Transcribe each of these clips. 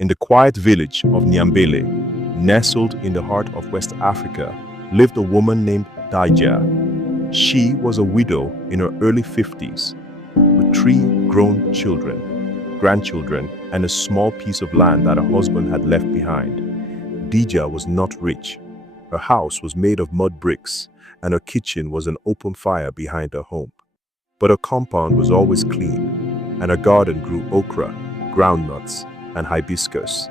In the quiet village of Nyambele, nestled in the heart of West Africa, lived a woman named Dija. She was a widow in her early 50s, with three grown children, grandchildren, and a small piece of land that her husband had left behind. Dija was not rich. Her house was made of mud bricks, and her kitchen was an open fire behind her home. But her compound was always clean, and her garden grew okra, groundnuts, and hibiscus.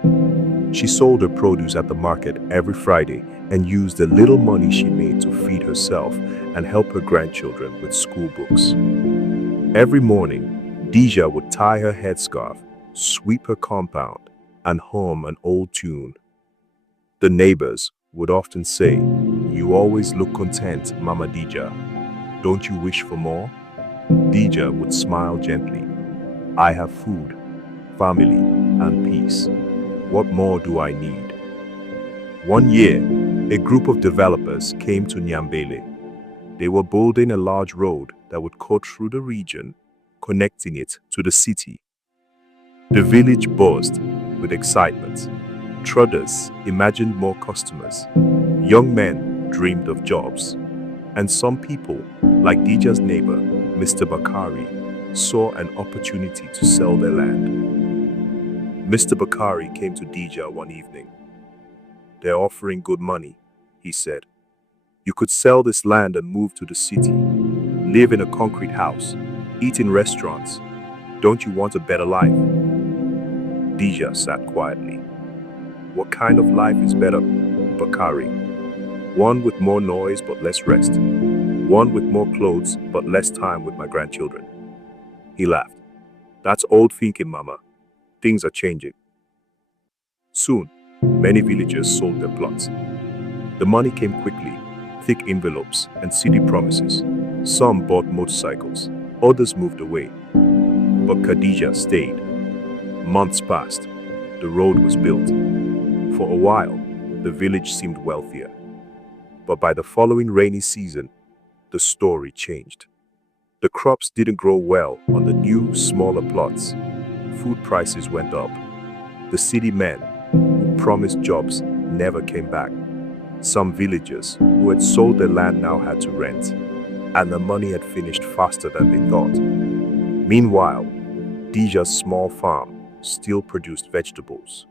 She sold her produce at the market every Friday and used the little money she made to feed herself and help her grandchildren with school books. Every morning, Dija would tie her headscarf, sweep her compound, and hum an old tune. The neighbors would often say, "You always look content, Mama Dija. Don't you wish for more?" Dija would smile gently. "I have food, family, and peace. What more do I need?" One year, a group of developers came to Nyambele. They were building a large road that would cut through the region, connecting it to the city. The village buzzed with excitement. Traders imagined more customers. Young men dreamed of jobs. And some people, like Dija's neighbor, Mr. Bakari, saw an opportunity to sell their land. Mr. Bakari came to Dija one evening. "They're offering good money," he said. "You could sell this land and move to the city, live in a concrete house, eat in restaurants. Don't you want a better life?" Dija sat quietly. "What kind of life is better, Bakari? One with more noise but less rest. One with more clothes but less time with my grandchildren." He laughed. "That's old thinking, Mama. Things are changing." Soon, many villagers sold their plots. The money came quickly, thick envelopes and city promises. Some bought motorcycles, others moved away. But Khadija stayed. Months passed. The road was built. For a while, the village seemed wealthier. But by the following rainy season, the story changed. The crops didn't grow well on the new, smaller plots. Food prices went up. The city men who promised jobs never came back. Some villagers who had sold their land now had to rent, and the money had finished faster than they thought. Meanwhile, Dija's small farm still produced vegetables.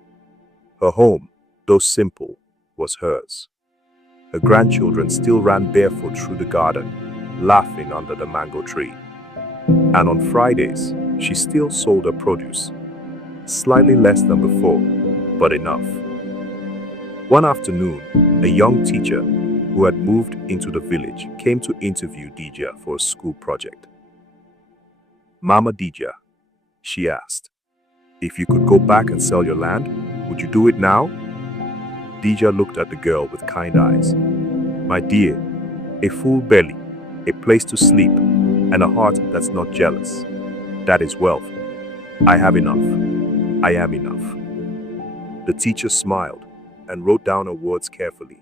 Her home, though simple, was hers. Her grandchildren still ran barefoot through the garden, laughing under the mango tree. And on Fridays, she still sold her produce. Slightly less than before, but enough. One afternoon, a young teacher who had moved into the village came to interview Dija for a school project. "Mama Dija," she asked, "if you could go back and sell your land, would you do it now?" Dija looked at the girl with kind eyes. "My dear, a full belly, a place to sleep, and a heart that's not jealous. That is wealth. I have enough. I am enough." The teacher smiled and wrote down her words carefully.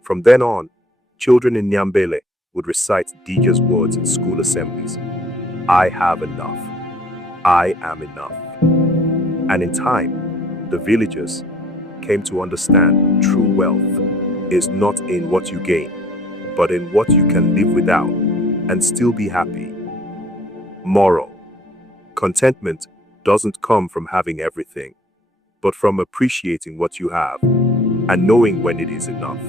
From then on, children in Nyambele would recite Dija's words in school assemblies. "I have enough. I am enough." And in time, the villagers came to understand true wealth is not in what you gain, but in what you can live without and still be happy. Moral: contentment doesn't come from having everything, but from appreciating what you have and knowing when it is enough.